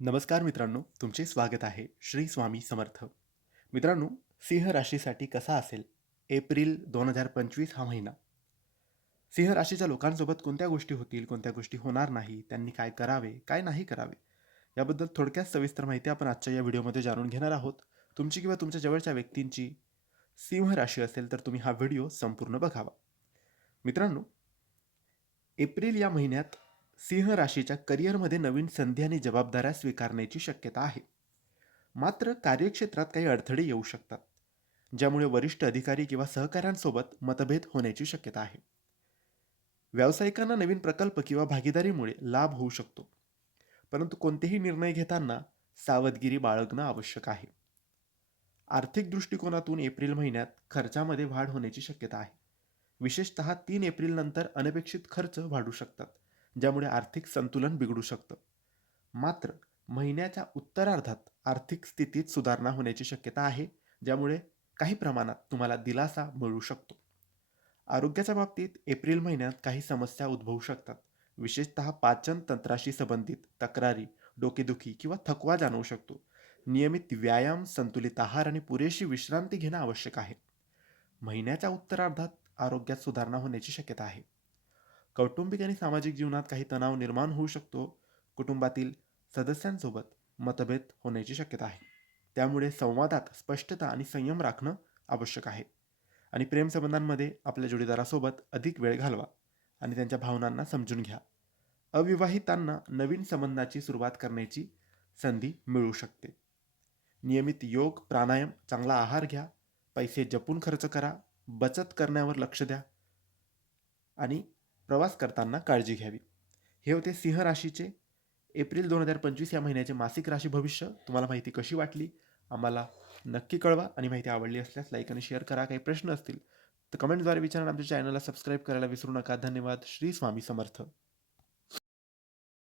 नमस्कार मित्रांनो तुमचे स्वागत आहे श्री स्वामी समर्थ. मित्रांनो सिंह राशीसाठी कसा असेल? एप्रिल दोन हजार पंचवीस हा महिना. सिंह राशीच्या लोकांसोबत कोणत्या गोष्टी होतील कोणत्या गोष्टी होणार नाही त्यांनी काय करावे काय नाही करावे याबद्दल थोडक्यात सविस्तर माहिती आपण आजच्या या व्हिडिओमध्ये जाणून घेणार आहोत. तुमची किंवा तुमच्या जवळच्या व्यक्तींची सिंह राशी असेल तर तुम्ही हा व्हिडिओ संपूर्ण बघावा. मित्रांनो एप्रिल या महिन्यात सिंह राशीच्या करिअरमध्ये नवीन संधी आणि जबाबदाऱ्या स्वीकारण्याची शक्यता आहे. मात्र कार्यक्षेत्रात काही अडथळे येऊ शकतात ज्यामुळे वरिष्ठ अधिकारी किंवा सहकाऱ्यांसोबत मतभेद होण्याची शक्यता आहे. व्यावसायिकांना नवीन प्रकल्प किंवा भागीदारीमुळे लाभ होऊ शकतो परंतु कोणतेही निर्णय घेताना सावधगिरी बाळगणं आवश्यक आहे. आर्थिक दृष्टिकोनातून एप्रिल महिन्यात खर्चामध्ये वाढ होण्याची शक्यता आहे. विशेषतः तीन एप्रिल नंतर अनपेक्षित खर्च वाढू शकतात ज्यामुळे आर्थिक संतुलन बिघडू शकतं. मात्र महिन्याच्या उत्तरार्धात आर्थिक स्थितीत सुधारणा होण्याची शक्यता आहे ज्यामुळे काही प्रमाणात तुम्हाला दिलासा मिळू शकतो. आरोग्याच्या बाबतीत एप्रिल महिन्यात काही समस्या उद्भवू शकतात. विशेषतः पाचन तंत्राशी संबंधित तक्रारी डोकेदुखी किंवा थकवा जाणवू शकतो. नियमित व्यायाम संतुलित आहार आणि पुरेशी विश्रांती घेणं आवश्यक आहे. महिन्याच्या उत्तरार्धात आरोग्यात सुधारणा होण्याची शक्यता आहे. कौटुंबिक आणि सामाजिक जीवनात काही तणाव निर्माण होऊ शकतो. कुटुंबातील सदस्यांसोबत मतभेद होण्याची शक्यता आहे. त्यामुळे संवादात स्पष्टता आणि संयम राखणं आवश्यक आहे. आणि प्रेमसंबंधांमध्ये आपल्या जोडीदारासोबत अधिक वेळ घालवा आणि त्यांच्या भावनांना समजून घ्या. अविवाहितांना नवीन संबंधाची सुरुवात करण्याची संधी मिळू शकते. नियमित योग प्राणायाम चांगला आहार घ्या. पैसे जपून खर्च करा. बचत करण्यावर लक्ष द्या. आणि प्रवास करताना काळजी घ्यावी. हे होते सिंह राशीचे. एप्रिल दोन हजार पंचवीस या महिन्याचे मासिक राशी भविष्य. तुम्हाला माहिती कशी वाटली? आम्हाला नक्की कळवा आणि माहिती आवडली असल्यास लाईक आणि शेअर करा. काही प्रश्न असतील तर कमेंटद्वारे विचारा आमच्या चॅनलला सबस्क्राईब करायला विसरू नका. धन्यवाद. श्री स्वामी समर्थ.